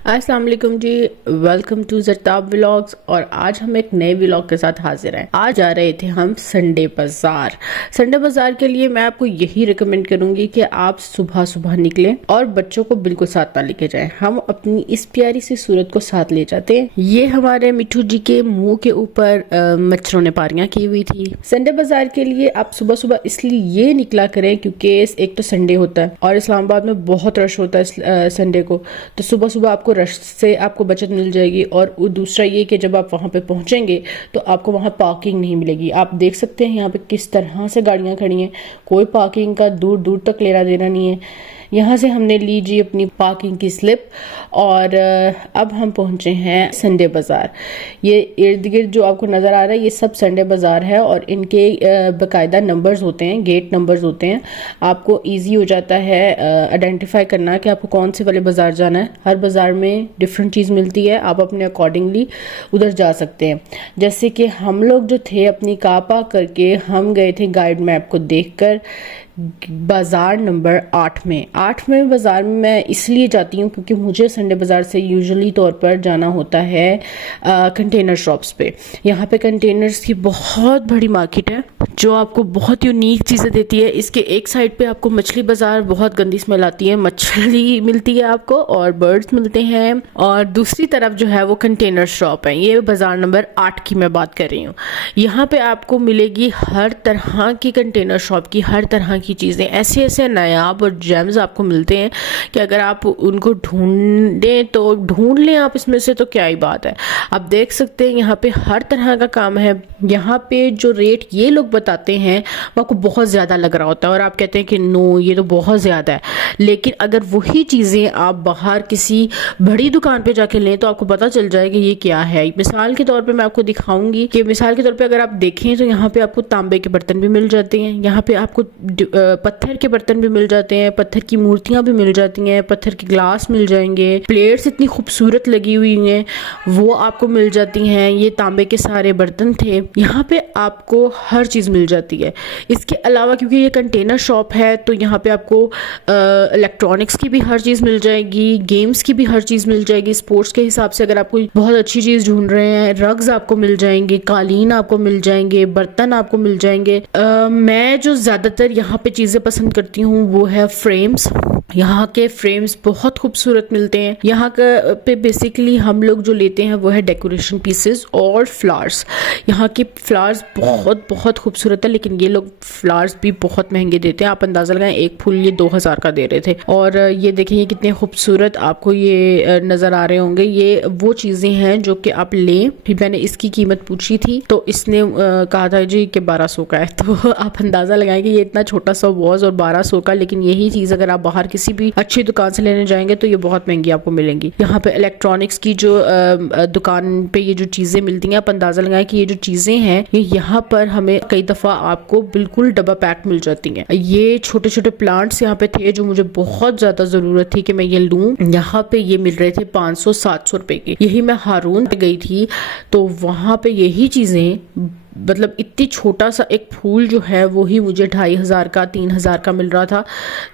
अस्सलाम वालेकुम जी। Welcome to Zartab vlogs. और आज हम एक नए व्लॉग के साथ हाजिर हैं। आज जा रहे थे हम संडे बाज़ार। संडे बाज़ार के लिए मैं आपको यही रिकमेंड करूंगी कि आप सुबह सुबह निकलें और बच्चों को बिल्कुल साथ ना लेके जाएं। हम अपनी इस प्यारी सी सूरत को साथ ले जाते हैं। ये हमारे मिठू जी के मुंह के ऊपर मच्छरों ने पारियां की हुई थी। संडे बाज़ार के लिए आप सुबह सुबह इसलिए ये निकला करें क्योंकि एक तो संडे होता है और इस्लामाबाद में बहुत रश होता है संडे को, तो सुबह सुबह आपको रश से आपको बचत मिल जाएगी। और दूसरा ये कि जब आप वहाँ पे पहुँचेंगे तो आपको वहाँ पार्किंग नहीं मिलेगी। आप देख सकते हैं यहाँ पे किस तरह से गाड़ियाँ खड़ी हैं, कोई पार्किंग का दूर दूर तक लेना देना नहीं है। यहाँ से हमने ली जी अपनी पार्किंग की स्लिप और अब हम पहुँचे हैं संडे बाज़ार। ये इर्द गिर्द जो आपको नज़र आ रहा है ये सब संडे बाज़ार है और इनके बाकायदा नंबर्स होते हैं, गेट नंबर्स होते हैं। आपको इजी हो जाता है आइडेंटिफाई करना कि आपको कौन से वाले बाज़ार जाना है। हर बाज़ार में डिफरेंट चीज़ मिलती है, आप अपने अकॉर्डिंगली उधर जा सकते हैं। जैसे कि हम लोग जो थे अपनी कापा करके हम गए थे गाइड मैप को देखकर बाज़ार नंबर 8 में। 8वें बाज़ार में मैं इसलिए जाती हूँ क्योंकि मुझे संडे बाज़ार से यूजुअली तौर पर जाना होता है कंटेनर शॉप्स पे। यहाँ पे कंटेनर्स की बहुत बड़ी मार्केट है जो आपको बहुत यूनिक चीज़ें देती है। इसके एक साइड पे आपको मछली बाज़ार, बहुत गंदी स्मेल आती है, मछली मिलती है आपको और बर्ड्स मिलते हैं, और दूसरी तरफ जो है वो कंटेनर शॉप है। ये बाज़ार नंबर 8 की मैं बात कर रही हूँ। यहाँ पे आपको मिलेगी हर तरह की कंटेनर शॉप की हर तरह की चीज़ें, ऐसे ऐसे नायाब और जेम्स आपको मिलते हैं कि अगर आप उनको ढूंढें तो ढूंढ लें आप इसमें से तो क्या ही बात है। आप देख सकते हैं यहाँ पे हर तरह का काम है। यहाँ पे जो रेट ये लोग बताते हैं वो आपको बहुत ज़्यादा लग रहा होता है और आप कहते हैं कि नो ये तो बहुत ज़्यादा है, लेकिन अगर वही चीज़ें आप बाहर किसी बड़ी दुकान पे जाके लें तो आपको पता चल जाएगा ये क्या है। मिसाल के तौर पे मैं आपको दिखाऊंगी कि मिसाल के तौर पे अगर आप देखें तो यहाँ पे आपको तांबे के बर्तन भी मिल जाते हैं, यहाँ पे आपको पत्थर के बर्तन भी मिल जाते हैं, पत्थर की मूर्तियां भी मिल जाती हैं, पत्थर के ग्लास मिल जाएंगे, प्लेट्स इतनी खूबसूरत लगी हुई हैं वो आपको मिल जाती हैं। ये तांबे के सारे बर्तन थे। यहाँ पे आपको हर चीज़ मिल जाती है। इसके अलावा क्योंकि ये कंटेनर शॉप है तो यहाँ पे आपको इलेक्ट्रॉनिक्स की भी हर चीज़ मिल जाएगी, गेम्स की भी हर चीज़ मिल जाएगी। स्पोर्ट्स के हिसाब से अगर आप कोई बहुत अच्छी चीज़ ढूंढ रहे हैं, रग्स आपको मिल जाएंगे, कालीन आपको मिल जाएंगे, बर्तन आपको मिल जाएंगे। मैं जो ज़्यादातर यहाँ पे चीज़ें पसंद करती हूँ वो है फ्रेम्स। यहाँ के फ्रेम्स बहुत खूबसूरत मिलते हैं। यहाँ का पे बेसिकली हम लोग जो लेते हैं वो है डेकोरेशन पीसेस और फ्लावर्स। यहाँ के फ्लावर्स बहुत बहुत खूबसूरत है, लेकिन ये लोग फ्लावर्स भी बहुत महंगे देते हैं। आप अंदाज़ा लगाएं एक फूल ये 2000 का दे रहे थे। और ये देखें ये कितने खूबसूरत आपको ये नज़र आ रहे होंगे। ये वो चीज़ें हैं जो कि आप लें। फिर मैंने इसकी कीमत पूछी थी तो इसने कहा था जी कि 1200 का है, तो आप अंदाज़ा लगाएं कि ये इतना छोटा सा वॉज और 1200 का। लेकिन यही चीज़ अगर आप बाहर किसी भी अच्छी दुकान से लेने जाएंगे तो ये बहुत महंगी आपको मिलेंगी। यहाँ पे इलेक्ट्रॉनिक्स की जो दुकान पे ये जो चीज़ें मिलती हैं, आप अंदाज़ा लगाएं कि ये जो चीज़ें हैं ये यहाँ पर हमें कई दफ़ा आपको बिल्कुल डब्बा पैक मिल जाती हैं। ये छोटे छोटे प्लांट्स यहाँ पे थे जो मुझे बहुत ज़्यादा ज़रूरत थी कि मैं ये लूँ। यहाँ पे ये मिल रहे थे 500-700 रुपए के। यही मैं हारून गई थी तो वहाँ पे यही चीज़ें मतलब इतनी छोटा सा एक फूल जो है वो ही मुझे 2500 का 3000 का मिल रहा था।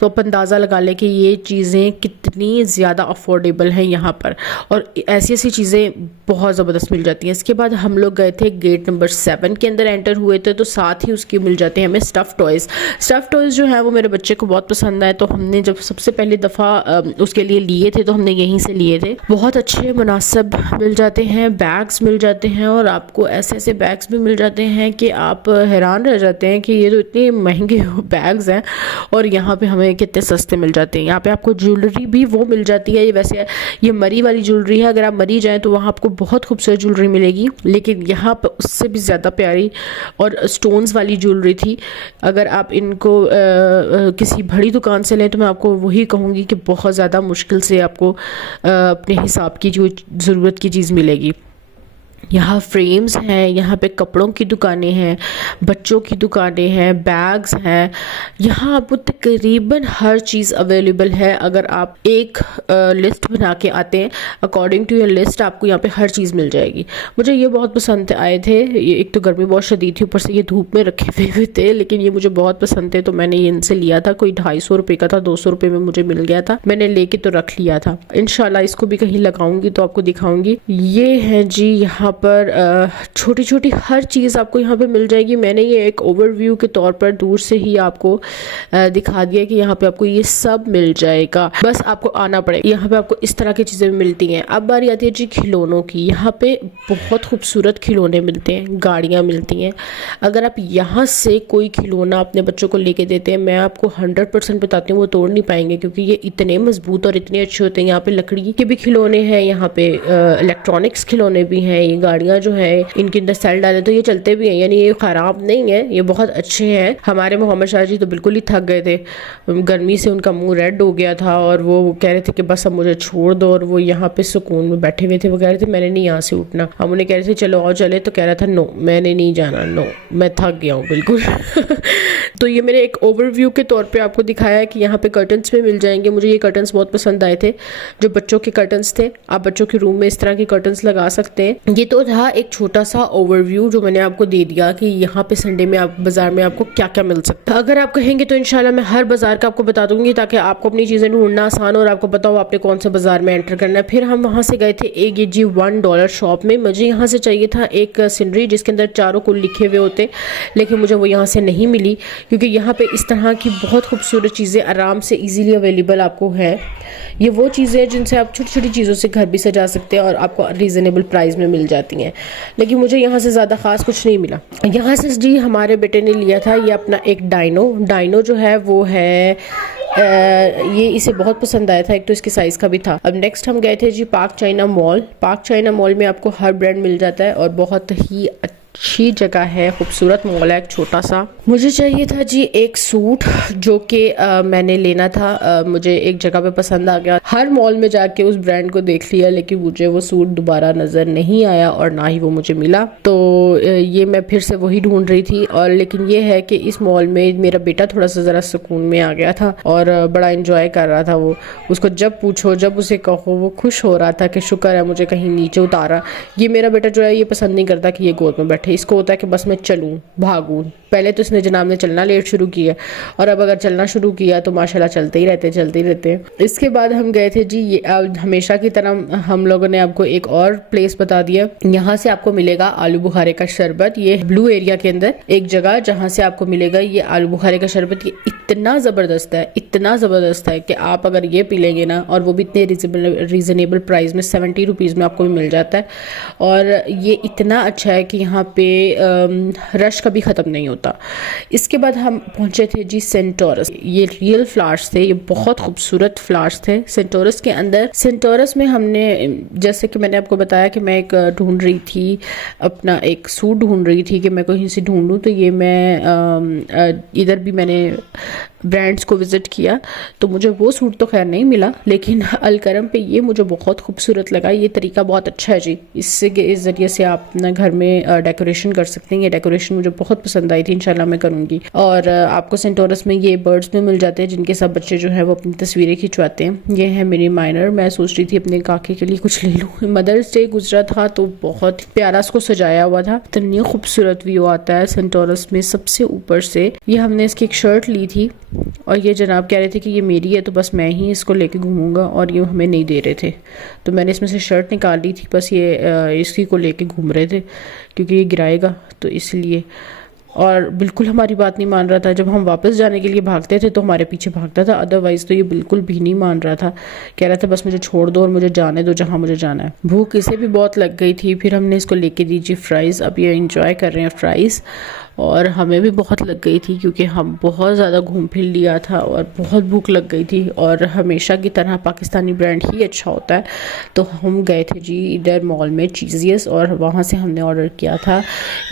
तो आप अंदाज़ा लगा लें कि ये चीज़ें कितनी ज़्यादा अफोर्डेबल हैं यहाँ पर, और ऐसी ऐसी चीज़ें बहुत ज़बरदस्त मिल जाती हैं। इसके बाद हम लोग गए थे गेट नंबर 7 के अंदर एंटर हुए थे तो साथ ही उसके मिल जाते हैं हमें स्टफ़ टॉयज़। स्टफ़ टॉयज़ जो है वो मेरे बच्चे को बहुत पसंद आए तो हमने जब सबसे पहली दफ़ा उसके लिए लिए थे तो हमने यहीं से लिए थे। बहुत अच्छे मुनासिब मिल जाते हैं, बैग्स मिल जाते हैं, और आपको ऐसे ऐसे बैग्स भी मिल जाते हैं कि आप हैरान रह जाते हैं कि ये तो इतने महंगे बैग्स हैं और यहाँ पे हमें कितने सस्ते मिल जाते हैं। यहाँ पे आपको ज्वेलरी भी वो मिल जाती है। ये वैसे ये मरी वाली ज्वेलरी है, अगर आप मरी जाएं तो वहाँ आपको बहुत खूबसूरत ज्वेलरी मिलेगी, लेकिन यहाँ पर उससे भी ज़्यादा प्यारी और स्टोन्स वाली ज्वेलरी थी। अगर आप इनको किसी बड़ी दुकान से लें तो मैं आपको वही कहूँगी कि बहुत ज़्यादा मुश्किल से आपको अपने हिसाब की जो ज़रूरत की चीज़ मिलेगी। यहाँ फ्रेम्स हैं, यहाँ पे कपड़ों की दुकानें हैं, बच्चों की दुकानें हैं, बैग्स हैं। यहाँ आपको तकरीबन हर चीज़ अवेलेबल है। अगर आप एक लिस्ट बना के आते हैं, अकॉर्डिंग टू योर लिस्ट आपको यहाँ पे हर चीज़ मिल जाएगी। मुझे ये बहुत पसंद आए थे। ये एक तो गर्मी बहुत शदीद थी, ऊपर से ये धूप में रखे हुए थे, लेकिन ये मुझे बहुत पसंद थे तो मैंने ये इनसे लिया था। कोई 250 रुपये का था, 200 रुपये में मुझे मिल गया था। मैंने लेके तो रख लिया था। इंशाल्लाह इसको भी कहीं लगाऊंगी तो आपको दिखाऊंगी। ये है जी यहाँ पर छोटी छोटी हर चीज़ आपको यहाँ पे मिल जाएगी। मैंने ये एक ओवरव्यू के तौर पर दूर से ही आपको दिखा दिया कि यहाँ पे आपको ये सब मिल जाएगा, बस आपको आना पड़ेगा। यहाँ पे आपको इस तरह की चीज़ें मिलती हैं। अब बारी आती है जी खिलौनों की। यहाँ पे बहुत खूबसूरत खिलौने मिलते हैं, गाड़ियाँ मिलती हैं। अगर आप यहाँ से कोई खिलौना अपने बच्चों को लेके देते हैं, मैं आपको 100% बताती हूँ वो तोड़ नहीं पाएंगे, क्योंकि ये इतने मजबूत और इतने अच्छे होते हैं। यहाँ पे लकड़ी के भी खिलौने हैं, यहाँ पे इलेक्ट्रॉनिक्स खिलौने भी हैं। ये गाड़ियाँ जो है इनके अंदर सेल डाले तो ये चलते भी हैं, यानी ये खराब नहीं है, ये बहुत अच्छे हैं। हमारे मोहम्मद शाह जी तो बिल्कुल ही थक गए थे, गर्मी से उनका मुंह रेड हो गया था और वो कह रहे थे कि बस अब मुझे छोड़ दो। और वो यहाँ पे सुकून में बैठे हुए थे। वो कह रहे थे मैंने नहीं यहाँ से उठना। हम उन्हें कह रहे थे चलो और चले, तो कह रहा था नो मैंने नहीं जाना, नो मैं थक गया हूँ बिल्कुल। तो ये मैंने एक ओवरव्यू के तौर पे आपको दिखाया है कि यहाँ पे कर्टन्स में मिल जाएंगे। मुझे ये कर्टन्स बहुत पसंद आए थे, जो बच्चों के कर्टन्स थे। आप बच्चों के रूम में इस तरह के कर्टन्स लगा सकते हैं। ये तो था एक छोटा सा ओवरव्यू जो मैंने आपको दे दिया कि यहाँ पे संडे में आप बाजार में आपको क्या क्या मिल सकता है। अगर आप कहेंगे तो इंशाल्लाह मैं हर बाजार का आपको बता दूंगी, ताकि आपको अपनी चीजें ढूंढना आसान हो और आपको पता हो आपने कौन से बाजार में एंटर करना है। फिर हम वहाँ से गए थे एक ये जी $1 शॉप में। मुझे यहाँ से चाहिए था एक सीनरी जिसके अंदर चारों कुल लिखे हुए होते, लेकिन मुझे वो यहाँ से नहीं मिली, क्योंकि यहाँ पे इस तरह की बहुत खूबसूरत चीज़ें आराम से इजीली अवेलेबल आपको है। ये वो चीज़ें हैं जिनसे आप छोटी छोटी चीज़ों से घर भी सजा सकते हैं और आपको रीज़नेबल प्राइस में मिल जाती हैं। लेकिन मुझे यहाँ से ज़्यादा ख़ास कुछ नहीं मिला। यहाँ से जी हमारे बेटे ने लिया था ये अपना एक डायनो जो है वो है ये इसे बहुत पसंद आया था। एक तो इसकी साइज़ का भी था। अब नेक्स्ट हम गए थे जी park China mall. Park China mall में आपको हर ब्रांड मिल जाता है और बहुत ही अच्छी जगह है, खूबसूरत मॉल है, एक छोटा सा। मुझे चाहिए था जी एक सूट जो कि मैंने लेना था। मुझे एक जगह पे पसंद आ गया, हर मॉल में जाके उस ब्रांड को देख लिया, लेकिन मुझे वो सूट दोबारा नज़र नहीं आया और ना ही वो मुझे मिला। तो ये मैं फिर से वही ढूंढ रही थी। और लेकिन ये है कि इस मॉल में मेरा बेटा थोड़ा सा ज़रा सुकून में आ गया था और बड़ा इंजॉय कर रहा था। वो उसको जब पूछो, जब उसे कहो, वो खुश हो रहा था कि शुक्र है मुझे कहीं नीचे उतारा। ये मेरा बेटा जो है ये पसंद नहीं करता कि ये गोद में बैठे। इसको होता है कि बस मैं चलूँ, भागूँ। पहले तो इसने जनाब ने चलना लेट शुरू किया और अब अगर चलना शुरू किया तो माशाल्लाह चलते ही रहते हैं। इसके बाद हम गए थे जी ये हमेशा की तरह हम लोगों ने आपको एक और प्लेस बता दिया। यहाँ से आपको मिलेगा आलू बुखारे का शरबत। ये ब्लू एरिया के अंदर एक जगह जहाँ से आपको मिलेगा ये आलू बुखारे का शरबत। ये इतना ज़बरदस्त है, इतना ज़बरदस्त है कि आप अगर ये पी लेंगे ना, और वो भी इतने रीज़नेबल प्राइस में 70 रुपीज़ में आपको भी मिल जाता है। और ये इतना अच्छा है कि यहाँ पे रश कभी ख़त्म नहीं होता। इसके बाद हम पहुंचे थे जी सेंटोरस। ये रियल फ्लावर्स थे, ये बहुत खूबसूरत फ्लावर्स थे सेंटोरस के अंदर। सेंटोरस में हमने, जैसे कि मैंने आपको बताया कि मैं एक ढूंढ रही थी, अपना एक सूट ढूंढ रही थी कि मैं कहीं से ढूंढूं, तो ये मैं इधर भी मैंने ब्रांड्स को विज़िट किया तो मुझे वो सूट तो खैर नहीं मिला, लेकिन अलकरम पे ये मुझे बहुत खूबसूरत लगा। ये तरीका बहुत अच्छा है जी, इससे इस ज़रिए से आप अपना घर में डेकोरेशन कर सकते हैं। ये डेकोरेशन मुझे बहुत पसंद आई थी, इंशाल्लाह मैं करूँगी। और आपको सेंटोरस में ये बर्ड्स में मिल जाते हैं जिनके सब बच्चे जो हैं वो अपनी तस्वीरें खिंचवाते हैं। ये है मेरी माइनर। मैं सोच रही थी अपने काके के लिए कुछ ले लूँ। मदर्स डे गुजरा था तो बहुत प्यारा इसको सजाया हुआ था। इतनी खूबसूरत व्यू आता है सेंटोरस में सबसे ऊपर से। ये हमने इसकी एक शर्ट ली थी और ये जनाब कह रहे थे कि ये मेरी है तो बस मैं ही इसको लेके घूमूंगा, और ये हमें नहीं दे रहे थे। तो मैंने इसमें से शर्ट निकाल ली थी, बस ये इसी को लेके घूम रहे थे क्योंकि ये गिराएगा तो इसलिए। और बिल्कुल हमारी बात नहीं मान रहा था। जब हम वापस जाने के लिए भागते थे तो हमारे पीछे भागता था, अदरवाइज़ तो ये बिल्कुल भी नहीं मान रहा था। कह रहा था बस मुझे छोड़ दो और मुझे जाने दो जहाँ मुझे जाना है। भूख इसे भी बहुत लग गई थी। फिर हमने इसको लेके दी जी फ्राइज़। अब ये इंजॉय कर रहे हैं फ्राइज़। और हमें भी बहुत लग गई थी क्योंकि हम बहुत ज़्यादा घूम फिर लिया था और बहुत भूख लग गई थी और हमेशा की तरह पाकिस्तानी ब्रांड ही अच्छा होता है। तो हम गए थे जी इधर मॉल में चीज़ियस और वहाँ से हमने ऑर्डर किया था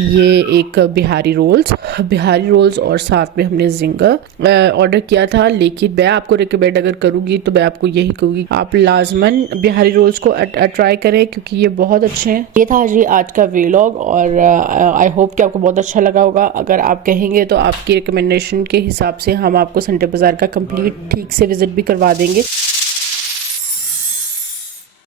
ये एक बिहारी रोल्स और साथ में हमने जिंगर ऑर्डर किया था। लेकिन मैं आपको रिकमेंड अगर करूँगी तो मैं आपको यही कहूँगी आप लाजमन बिहारी रोल्स को ट्राई करें क्योंकि ये बहुत अच्छे हैं। ये था जी आज का व्लॉग और आई होप कि आपको बहुत अच्छा लगा होगा। अगर आप कहेंगे तो आपकी रिकमेंडेशन के हिसाब से हम आपको संडे बाज़ार का कंप्लीट ठीक से विजिट भी करवा देंगे।